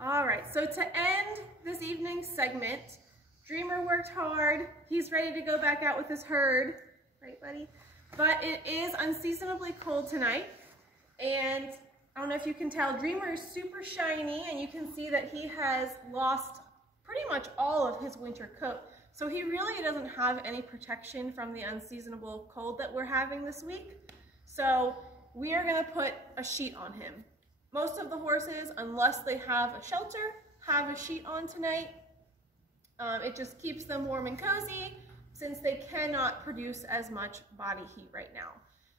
All right, so to end this evening's segment, Dreamer worked hard. He's ready to go back out with his herd, right, buddy? But it is unseasonably cold tonight, and I don't know if you can tell, Dreamer is super shiny, and you can see that he has lost pretty much all of his winter coat. So he really doesn't have any protection from the unseasonable cold that we're having this week. So we are gonna put a sheet on him. Most of the horses, unless they have a shelter, have a sheet on tonight. It just keeps them warm and cozy since they cannot produce as much body heat right now.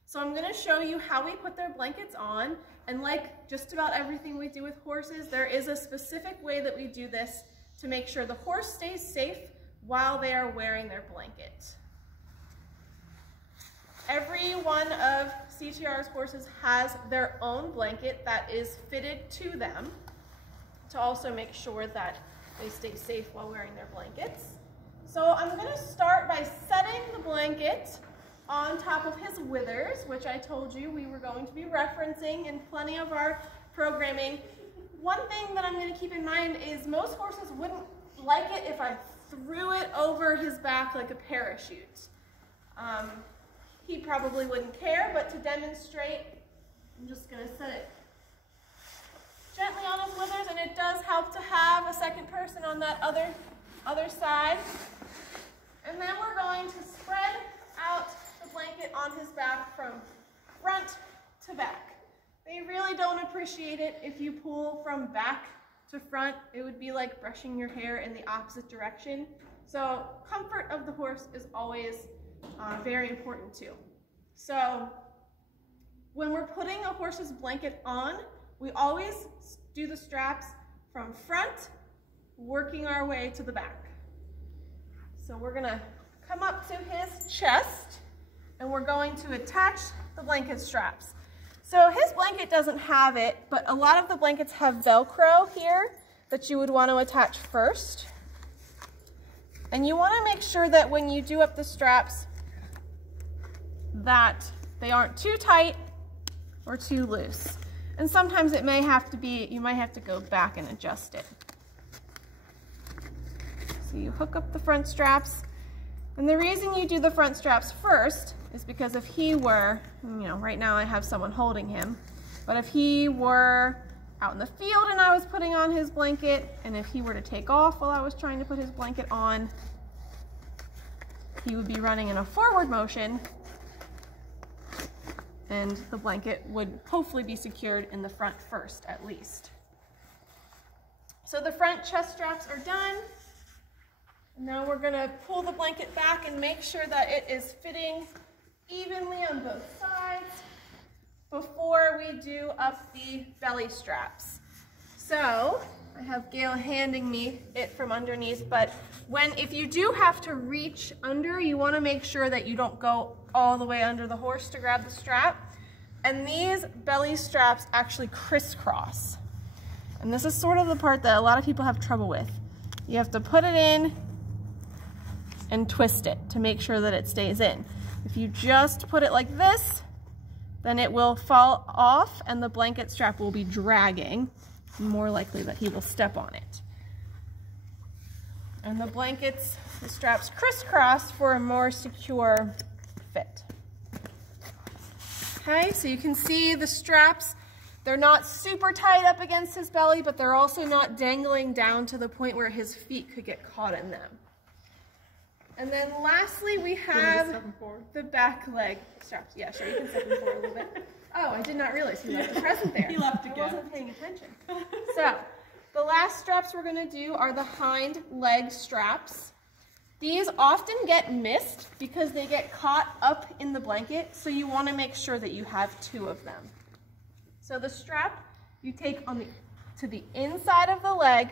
So I'm gonna show you how we put their blankets on, and like just about everything we do with horses, there is a specific way that we do this to make sure the horse stays safe while they are wearing their blanket. Every one of CTR's horses has their own blanket that is fitted to them to also make sure that they stay safe while wearing their blankets. So I'm going to start by setting the blanket on top of his withers, which I told you we were going to be referencing in plenty of our programming. One thing that I'm going to keep in mind is most horses wouldn't like it if I threw it over his back like a parachute. He probably wouldn't care, but to demonstrate, I'm just going to set it gently on his withers, and it does help to have a second person on that other side. And then we're going to spread out the blanket on his back from front to back. They really don't appreciate it if you pull from back to front. It would be like brushing your hair in the opposite direction. So comfort of the horse is always very important too. So when we're putting a horse's blanket on, we always do the straps from front, working our way to the back. So we're gonna come up to his chest, and we're going to attach the blanket straps. So his blanket doesn't have it, but a lot of the blankets have Velcro here that you would want to attach first. And you want to make sure that when you do up the straps that they aren't too tight or too loose. And sometimes it may have to be, you might have to go back and adjust it. So you hook up the front straps. And the reason you do the front straps first is because if he were, right now I have someone holding him, but if he were out in the field and I was putting on his blanket, and if he were to take off while I was trying to put his blanket on, he would be running in a forward motion, and the blanket would hopefully be secured in the front first, at least. So the front chest straps are done. Now we're going to pull the blanket back and make sure that it is fitting evenly on both sides before we do up the belly straps. So I have Gail handing me it from underneath, but if you do have to reach under, you want to make sure that you don't go all the way under the horse to grab the strap. And these belly straps actually crisscross. And this is sort of the part that a lot of people have trouble with. You have to put it in and twist it to make sure that it stays in. If you just put it like this, then it will fall off and the blanket strap will be dragging. More likely that he will step on it. And the straps crisscross for a more secure fit. Okay, so you can see the straps, they're not super tight up against his belly, but they're also not dangling down to the point where his feet could get caught in them. And then lastly, we have the back leg straps. Yeah, sure, you can step them forward a little bit. Oh, I did not realize he left a present there. He left again. I wasn't paying attention. So, the last straps we're going to do are the hind leg straps. These often get missed because they get caught up in the blanket, so you want to make sure that you have two of them. So the strap you take to the inside of the leg,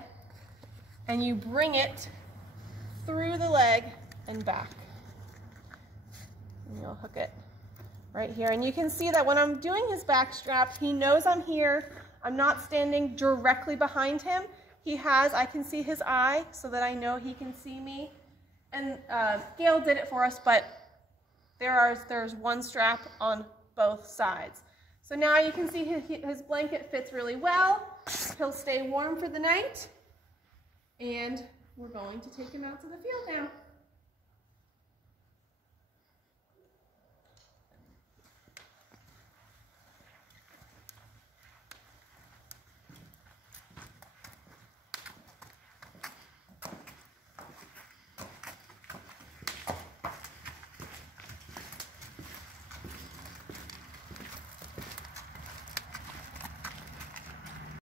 and you bring it through the leg and back. And you'll hook it right here. And you can see that when I'm doing his back strap, he knows I'm here. I'm not standing directly behind him. I can see his eye so that I know he can see me. And Gail did it for us, but there's one strap on both sides. So now you can see his blanket fits really well. He'll stay warm for the night. And we're going to take him out to the field now.